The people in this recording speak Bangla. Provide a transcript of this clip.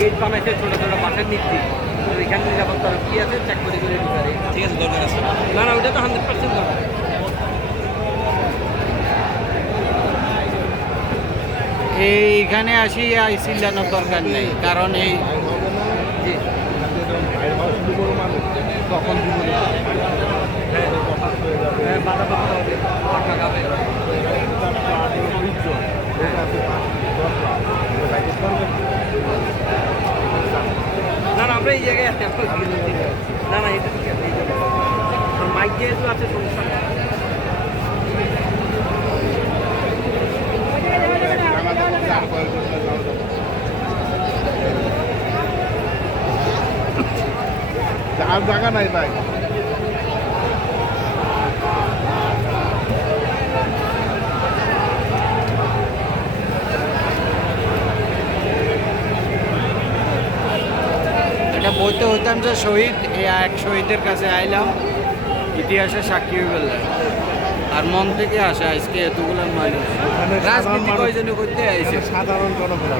গেট বানাইছে ছোটো ছোটো বাসের নিচ্ছি তো এখানে নিরাপত্তা কি আছে চেক করে করে ঢুকারে ঠিক আছে, দরকার আছে। না না ওটা তো 100% দরকার। এইখানে আসি চিল্লানোর দরকার নেই, কারণ এই জি তখন হ্যাঁ বাধা করতে হবে টাকা খাবে না না আমরা এই জায়গায় আছি না না এটা ঠিক আছে মাইক যেহেতু আছে সমস্যা নেই। আর জায়গা নাই ভাই। এটা বলতে হইতাম যে শহীদ, এই এক শহীদের কাছে আইলাম, ইতিহাসে সাক্ষী হয়ে গেলাম। আর মন থেকে আসে আজকে এতগুলো মানুষ এখানে সাধারণ রাজনীতি মানুষ- কয়জনে করতে আইছে। সাধারণ জনগণ